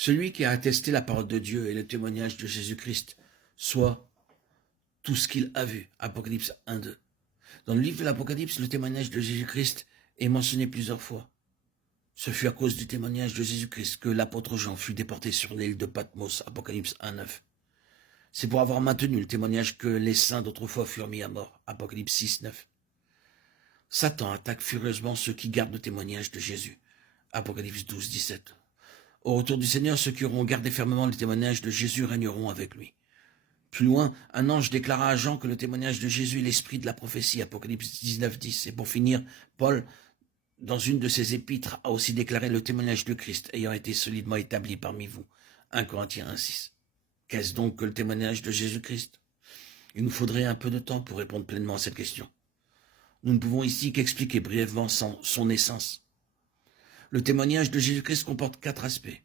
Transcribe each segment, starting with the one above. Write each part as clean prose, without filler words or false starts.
Celui qui a attesté la parole de Dieu et le témoignage de Jésus-Christ, soit tout ce qu'il a vu. Apocalypse 1-2. Dans le livre de l'Apocalypse, le témoignage de Jésus-Christ est mentionné plusieurs fois. Ce fut à cause du témoignage de Jésus-Christ que l'apôtre Jean fut déporté sur l'île de Patmos, Apocalypse 1-9. C'est pour avoir maintenu le témoignage que les saints d'autrefois furent mis à mort, Apocalypse 6-9. Satan attaque furieusement ceux qui gardent le témoignage de Jésus, Apocalypse 12-17. Au retour du Seigneur, ceux qui auront gardé fermement le témoignage de Jésus régneront avec lui. Plus loin, un ange déclara à Jean que le témoignage de Jésus est l'esprit de la prophétie, Apocalypse 19-10. Et pour finir, Paul, dans une de ses épîtres, a aussi déclaré le témoignage de Christ ayant été solidement établi parmi vous, 1 Corinthiens 1-6. Qu'est-ce donc que le témoignage de Jésus-Christ? Il nous faudrait un peu de temps pour répondre pleinement à cette question. Nous ne pouvons ici qu'expliquer brièvement son essence. Le témoignage de Jésus-Christ comporte 4 aspects.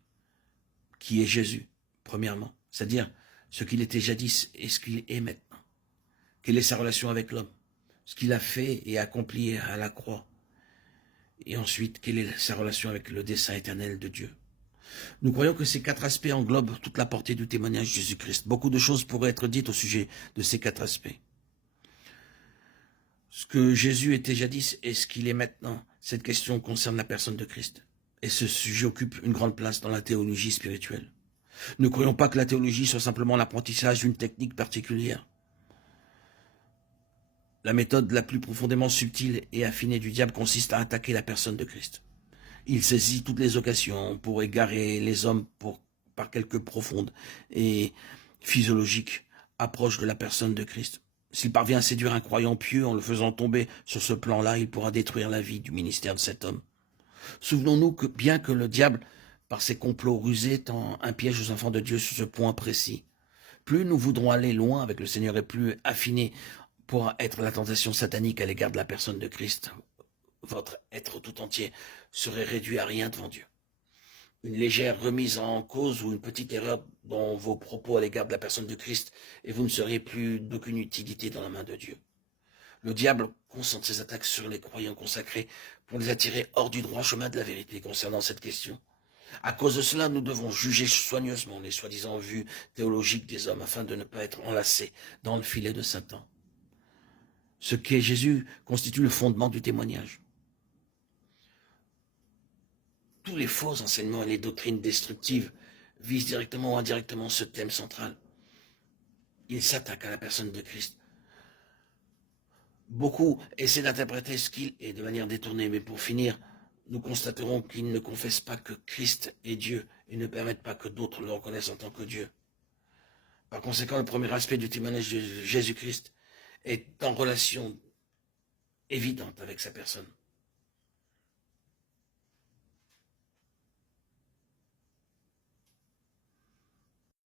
Qui est Jésus, premièrement, c'est-à-dire ce qu'il était jadis et ce qu'il est maintenant. Quelle est sa relation avec l'homme, ce qu'il a fait et accompli à la croix. Et ensuite, quelle est sa relation avec le dessein éternel de Dieu. Nous croyons que ces 4 aspects englobent toute la portée du témoignage de Jésus-Christ. Beaucoup de choses pourraient être dites au sujet de ces 4 aspects. Ce que Jésus était jadis et ce qu'il est maintenant, cette question concerne la personne de Christ. Et ce sujet occupe une grande place dans la théologie spirituelle. Ne croyons pas que la théologie soit simplement l'apprentissage d'une technique particulière. La méthode la plus profondément subtile et affinée du diable consiste à attaquer la personne de Christ. Il saisit toutes les occasions pour égarer les hommes par quelque profonde et physiologique approche de la personne de Christ. S'il parvient à séduire un croyant pieux en le faisant tomber sur ce plan-là, il pourra détruire la vie du ministère de cet homme. Souvenons-nous que bien que le diable, par ses complots rusés, tend un piège aux enfants de Dieu sur ce point précis. Plus nous voudrons aller loin avec le Seigneur et plus affinés pourra être la tentation satanique à l'égard de la personne de Christ. Votre être tout entier serait réduit à rien devant Dieu. Une légère remise en cause ou une petite erreur dans vos propos à l'égard de la personne de Christ et vous ne serez plus d'aucune utilité dans la main de Dieu. Le diable concentre ses attaques sur les croyants consacrés pour les attirer hors du droit chemin de la vérité concernant cette question. À cause de cela, nous devons juger soigneusement les soi-disant vues théologiques des hommes afin de ne pas être enlacés dans le filet de Satan. Ce qu'est Jésus constitue le fondement du témoignage. Tous les faux enseignements et les doctrines destructives visent directement ou indirectement ce thème central. Ils s'attaquent à la personne de Christ. Beaucoup essaient d'interpréter ce qu'il est de manière détournée, mais pour finir, nous constaterons qu'ils ne confessent pas que Christ est Dieu et ne permettent pas que d'autres le reconnaissent en tant que Dieu. Par conséquent, le premier aspect du témoignage de Jésus-Christ est en relation évidente avec sa personne.